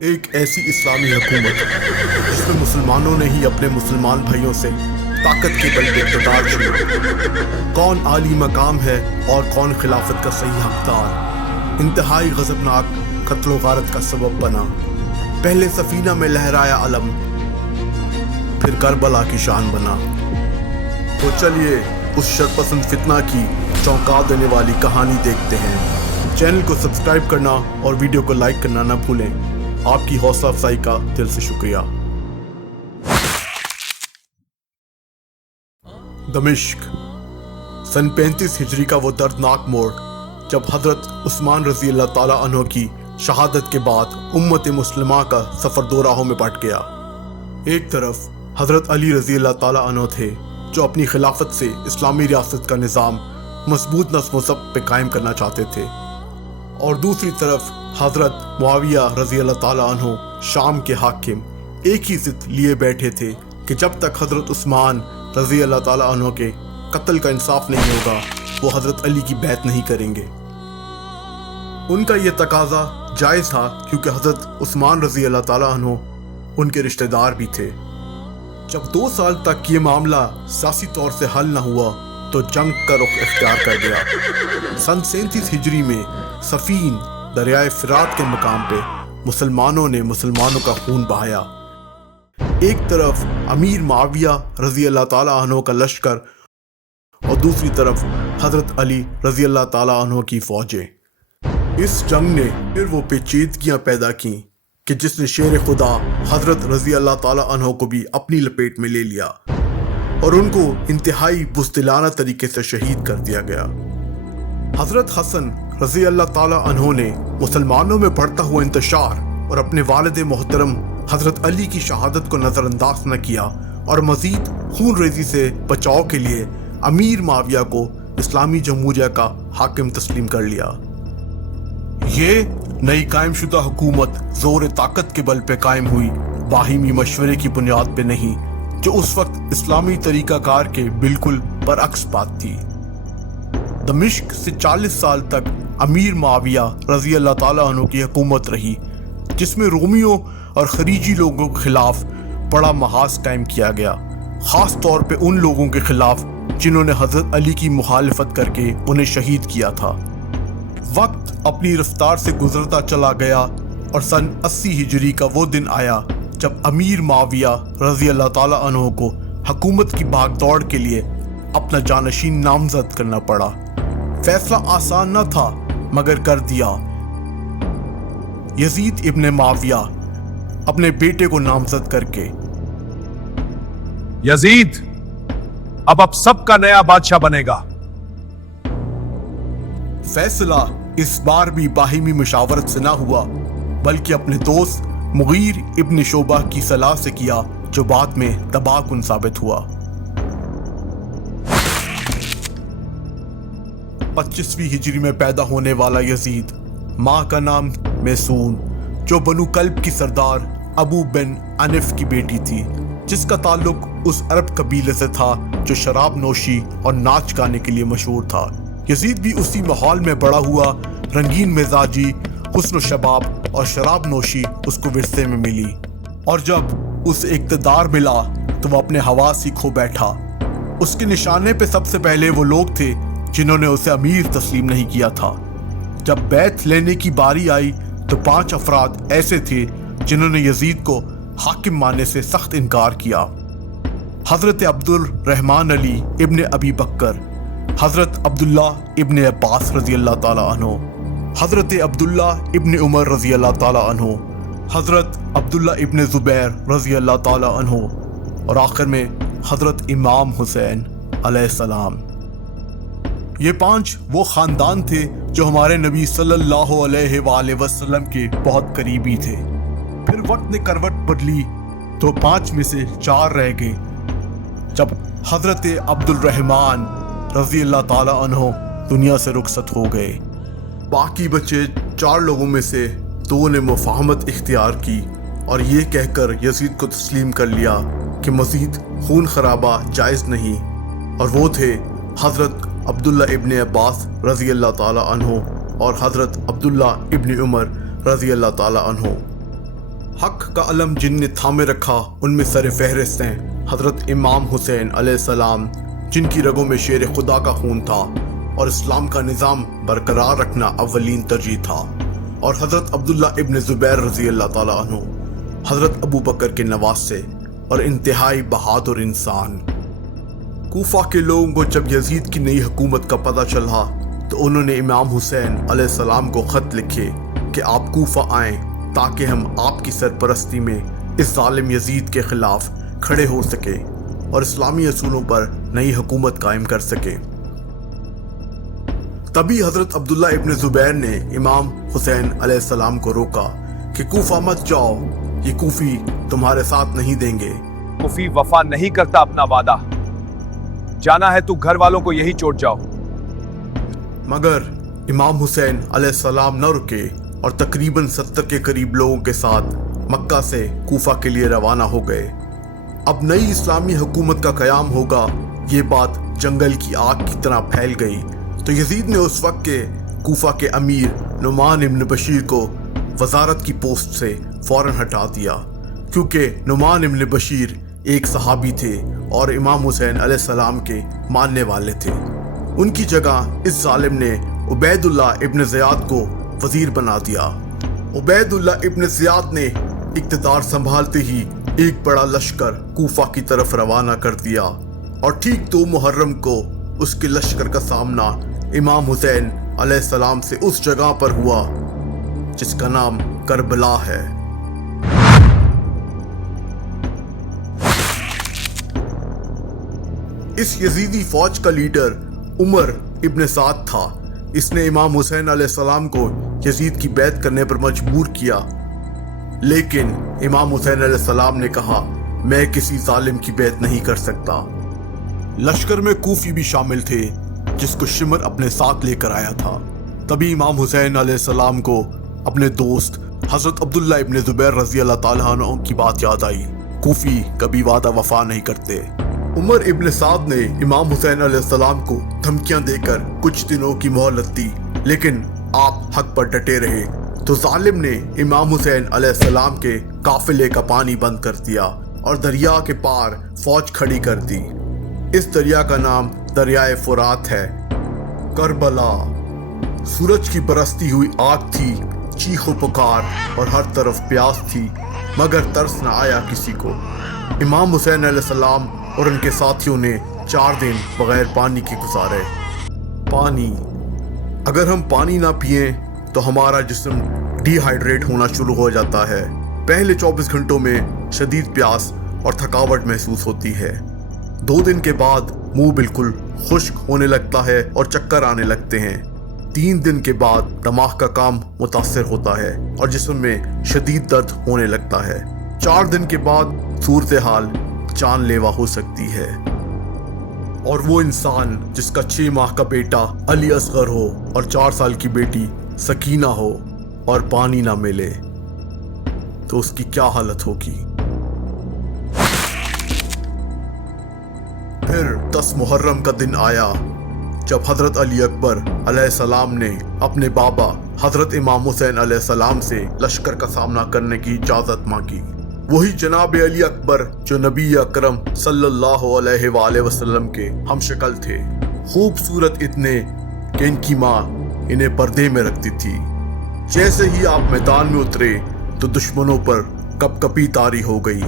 ایک ایسی اسلامی حکومت جس میں مسلمانوں نے ہی اپنے مسلمان بھائیوں سے طاقت کے بل پہ اقتدار چھینا، کون عالی مقام ہے اور کون خلافت کا صحیح حقدار، انتہائی غضبناک قتل و غارت کا سبب بنا۔ پہلے سفینہ میں لہرایا علم، پھر کربلا کی شان بنا۔ تو چلیے اس شرپسند فتنہ کی چونکا دینے والی کہانی دیکھتے ہیں۔ چینل کو سبسکرائب کرنا اور ویڈیو کو لائک کرنا نہ بھولیں۔ آپ کی حوصلہ افزائی کا دل سے شکریہ۔ دمشق، سن 35 ہجری کا وہ دردناک موڑ جب حضرت عثمان رضی اللہ تعالیٰ عنہ کی شہادت کے بعد امت مسلمہ کا سفر دو راہوں میں بٹ گیا۔ ایک طرف حضرت علی رضی اللہ تعالیٰ عنہ تھے جو اپنی خلافت سے اسلامی ریاست کا نظام مضبوط نظم و ضبط پہ قائم کرنا چاہتے تھے، اور دوسری طرف حضرت معاویہ رضی اللہ تعالیٰ عنہ شام کے حاکم ایک ہی ضد لیے بیٹھے تھے کہ جب تک حضرت عثمان رضی اللہ تعالیٰ عنہ کے قتل کا انصاف نہیں ہوگا وہ حضرت علی کی بیعت نہیں کریں گے۔ ان کا یہ تقاضا جائز تھا کیونکہ حضرت عثمان رضی اللہ تعالیٰ عنہ ان کے رشتہ دار بھی تھے۔ جب 2 سال تک یہ معاملہ سیاسی طور سے حل نہ ہوا تو جنگ کا رخ اختیار کر گیا۔ سن 37 ہجری میں صفین دریائے فرات کے مقام پہ مسلمانوں نے مسلمانوں کا خون بہایا۔ ایک طرف امیر معاویہ رضی اللہ تعالیٰ عنہ کا لشکر اور دوسری طرف حضرت علی رضی اللہ تعالیٰ عنہ کی فوجیں۔ اس جنگ نے پھر وہ پیچیدگیاں پیدا کیں کہ جس نے شیر خدا حضرت رضی اللہ تعالیٰ عنہ کو بھی اپنی لپیٹ میں لے لیا اور ان کو انتہائی بزدلانہ طریقے سے شہید کر دیا گیا۔ حضرت حسن رضی اللہ تعالیٰ عنہ نے مسلمانوں میں بڑھتا ہوا انتشار اور اپنے والد محترم حضرت علی کی شہادت کو نظر انداز نہ کیا اور مزید خون ریزی سے بچاؤ کے لیے امیر معاویہ کو اسلامی جمہوریہ کا حاکم تسلیم کر لیا۔ یہ نئی قائم شدہ حکومت زور طاقت کے بل پہ قائم ہوئی، باہمی مشورے کی بنیاد پہ نہیں، جو اس وقت اسلامی طریقہ کار کے بالکل برعکس بات تھی۔ دمشق سے 40 سال تک امیر معاویہ رضی اللہ تعالیٰ عنہ کی حکومت رہی، جس میں رومیوں اور خلیجی لوگوں کے خلاف بڑا محاذ قائم کیا گیا، خاص طور پہ ان لوگوں کے خلاف جنہوں نے حضرت علی کی مخالفت کر کے انہیں شہید کیا تھا۔ وقت اپنی رفتار سے گزرتا چلا گیا اور سن 80 ہجری کا وہ دن آیا جب امیر معاویہ رضی اللہ تعالیٰ عنہ کو حکومت کی بھاگ دوڑ کے لیے اپنا جانشین نامزد کرنا پڑا۔ فیصلہ آسان نہ تھا مگر کر دیا۔ یزید ابن معاویہ اپنے بیٹے کو نامزد کر کے یزید اب سب کا نیا بادشاہ بنے گا۔ فیصلہ اس بار بھی باہمی مشاورت سے نہ ہوا بلکہ اپنے دوست مغیر ابن شعبہ کی صلاح سے کیا، جو بعد میں تباہ کن ثابت ہوا۔ 25ویں ہجری میں پیدا ہونے والا یزید، ماں کا نام میسون، جو بنو کلب کی سردار ابو بن انف کی بیٹی تھی، جس کا تعلق اس عرب قبیلے سے تھا جو شراب نوشی اور ناچ گانے کے لیے مشہور تھا۔ یزید بھی اسی ماحول میں بڑا ہوا، رنگین مزاجی، حسن و شباب اور شراب نوشی اس کو ورثے میں ملی، اور جب اسے اقتدار ملا تو وہ اپنے حواس ہی کھو بیٹھا۔ اس کے نشانے پہ سب سے پہلے وہ لوگ تھے جنہوں نے اسے امیر تسلیم نہیں کیا تھا۔ جب بیعت لینے کی باری آئی تو 5 افراد ایسے تھے جنہوں نے یزید کو حاکم ماننے سے سخت انکار کیا۔ حضرت عبد الرحمن علی ابن ابی بکر، حضرت عبداللہ ابن عباس رضی اللہ تعالیٰ عنہ، حضرت عبداللہ ابن عمر رضی اللہ تعالیٰ عنہ، حضرت عبداللہ ابن زبیر رضی اللہ تعالیٰ عنہ، اور آخر میں حضرت امام حسین علیہ السلام۔ یہ 5 وہ خاندان تھے جو ہمارے نبی صلی اللہ علیہ وآلہ وسلم کے بہت قریبی تھے۔ پھر وقت نے کروٹ بدلی تو 5 میں سے 4 رہ گئے جب حضرت عبد الرحمن رضی اللہ تعالیٰ عنہ دنیا سے رخصت ہو گئے۔ باقی بچے 4 لوگوں میں سے 2 نے مفاہمت اختیار کی اور یہ کہہ کر یزید کو تسلیم کر لیا کہ مزید خون خرابہ جائز نہیں، اور وہ تھے حضرت عبداللہ ابن عباس رضی اللہ تعالیٰ عنہ اور حضرت عبداللہ ابن عمر رضی اللہ تعالیٰ عنہ۔ حق کا علم جن نے تھامے رکھا ان میں سر فہرست ہیں حضرت امام حسین علیہ السلام، جن کی رگوں میں شیر خدا کا خون تھا اور اسلام کا نظام برقرار رکھنا اولین ترجیح تھا، اور حضرت عبداللہ ابن زبیر رضی اللہ تعالیٰ عنہ، حضرت ابو بکر کے نواسے اور انتہائی بہادر انسان۔ کوفہ کے لوگوں کو جب یزید کی نئی حکومت کا پتہ چلا تو انہوں نے امام حسین علیہ السلام کو خط لکھے کہ آپ کوفہ آئیں تاکہ ہم آپ کی سرپرستی میں اس ظالم یزید کے خلاف کھڑے ہو سکے اور اسلامی اصولوں پر نئی حکومت قائم کر سکے۔ تبھی حضرت عبداللہ ابن زبیر نے امام حسین علیہ السلام کو روکا کہ کوفہ مت جاؤ، یہ کوفی تمہارے ساتھ نہیں دیں گے۔ کوفی وفا نہیں کرتا اپنا وعدہ، جانا ہے تو گھر والوں کو یہی چوٹ جاؤ۔ مگر امام حسین علیہ السلام نہ رکے اور تقریباً 70 کے قریب لوگوں کے ساتھ مکہ سے کوفہ کے لیے روانہ ہو گئے۔ اب نئی اسلامی حکومت کا قیام ہوگا، یہ بات جنگل کی آگ کی طرح پھیل گئی تو یزید نے اس وقت کے کوفہ کے امیر نعمان ابن بشیر کو وزارت کی پوسٹ سے فوراً ہٹا دیا، کیونکہ نعمان ابن بشیر ایک صحابی تھے اور امام حسین علیہ السلام کے ماننے والے تھے۔ ان کی جگہ اس ظالم نے عبید اللہ ابن زیاد کو وزیر بنا دیا۔ عبید اللہ ابن زیاد نے اقتدار سنبھالتے ہی ایک بڑا لشکر کوفہ کی طرف روانہ کر دیا، اور ٹھیک 2 محرم کو اس کے لشکر کا سامنا امام حسین علیہ السلام سے اس جگہ پر ہوا جس کا نام کربلا ہے۔ اس یزیدی فوج کا لیڈر عمر ابن سعد تھا۔ اس نے امام حسین علیہ السلام کو یزید کی بیعت کرنے پر مجبور کیا، لیکن امام حسین علیہ السلام نے کہا میں کسی ظالم کی بیعت نہیں کر سکتا۔ لشکر میں کوفی بھی شامل تھے جس کو شمر اپنے ساتھ لے کر آیا تھا۔ تبھی امام حسین علیہ السلام کو اپنے دوست حضرت عبداللہ ابن زبیر رضی اللہ تعالیٰ عنہ کی بات یاد آئی۔ کوفی کبھی وعدہ وفا نہیں کرتے۔ عمر ابن سعد نے امام حسین علیہ السلام کو دھمکیاں دے کر کچھ دنوں کی مہلت دی، لیکن آپ حق پر ڈٹے رہے تو ظالم نے امام حسین علیہ السلام کے قافلے کا پانی بند کر دیا اور دریا کے پار فوج کھڑی کر دی۔ اس دریا کا نام دریائے فرات ہے۔ کربلا سورج کی برستی ہوئی آگ تھی، چیخ و پکار اور ہر طرف پیاس تھی، مگر ترس نہ آیا کسی کو۔ امام حسین علیہ السلام اور ان کے ساتھیوں نے 4 دن بغیر پانی کے گزارے۔ پانی، اگر ہم پانی نہ پئیں تو ہمارا جسم ڈی ہائیڈریٹ ہونا شروع ہو جاتا ہے۔ پہلے 24 گھنٹوں میں شدید پیاس اور تھکاوٹ محسوس ہوتی ہے۔ 2 دن کے بعد منہ بالکل خشک ہونے لگتا ہے اور چکر آنے لگتے ہیں۔ 3 دن کے بعد دماغ کا کام متاثر ہوتا ہے اور جسم میں شدید درد ہونے لگتا ہے۔ 4 دن کے بعد صورتحال جان لیوا ہو سکتی ہے، اور وہ انسان جس کا 6 ماہ کا بیٹا علی اصغر ہو اور 4 سال کی بیٹی سکینہ ہو اور پانی نہ ملے تو اس کی کیا حالت ہوگی۔ پھر 10 محرم کا دن آیا جب حضرت علی اکبر علیہ السلام نے اپنے بابا حضرت امام حسین علیہ السلام سے لشکر کا سامنا کرنے کی اجازت مانگی۔ وہی جناب علی اکبر جو نبی اکرم صلی اللہ علیہ وآلہ وسلم کے ہم شکل تھے، خوبصورت اتنے کہ ان کی ماں انہیں پردے میں رکھتی تھی۔ جیسے ہی آپ میدان میں اترے تو دشمنوں پر کپ کپی طاری ہو گئی۔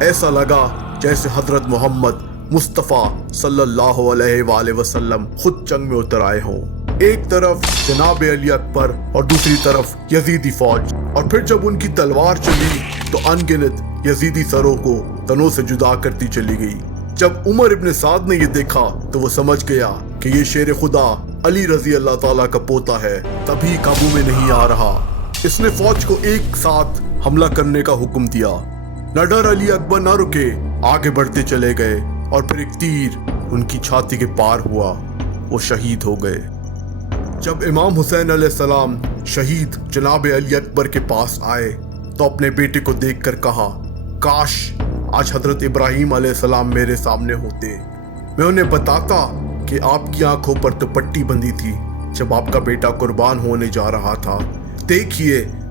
ایسا لگا جیسے حضرت محمد مصطفیٰ صلی اللہ علیہ وآلہ وسلم خود جنگ میں اتر آئے ہوں۔ ایک طرف جناب علی اکبر اور دوسری طرف یزیدی فوج، اور پھر جب ان کی تلوار چلی تو ان گنت یزیدی سروں کو تنوں سے جدا کرتی چلی گئی۔ جب عمر ابن سعد نے یہ دیکھا تو وہ سمجھ گیا کہ یہ شیر خدا علی رضی اللہ تعالیٰ کا پوتا ہے، تبھی قابو میں نہیں آ رہا۔ اس نے فوج کو ایک ساتھ حملہ کرنے کا حکم دیا۔ نہ ڈر علی اکبر نہ رکے، آگے بڑھتے چلے گئے، اور پھر ایک تیر ان کی چھاتی کے پار ہوا، وہ شہید ہو گئے۔ جب امام حسین علیہ السلام شہید جناب علی اکبر کے پاس آئے تو اپنے بیٹے کو دیکھ کر کہا، کاش آج حضرت ابراہیم علیہ السلام میرے سامنے ہوتے، میں انہیں بتاتا کہ آپ کی آنکھوں پر تو پٹی بندھی تھی جب آپ کا بیٹا قربان ہونے جا رہا تھا۔ دیکھیے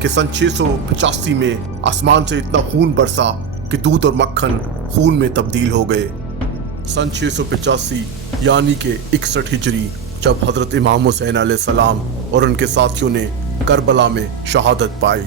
کہ سن 685 میں آسمان سے اتنا خون برسا کہ دودھ اور مکھن خون میں تبدیل ہو گئے۔ سن 685 یعنی کہ 61 ہجری، جب حضرت امام حسین علیہ السلام اور ان کے ساتھیوں نے کربلا میں شہادت پائی۔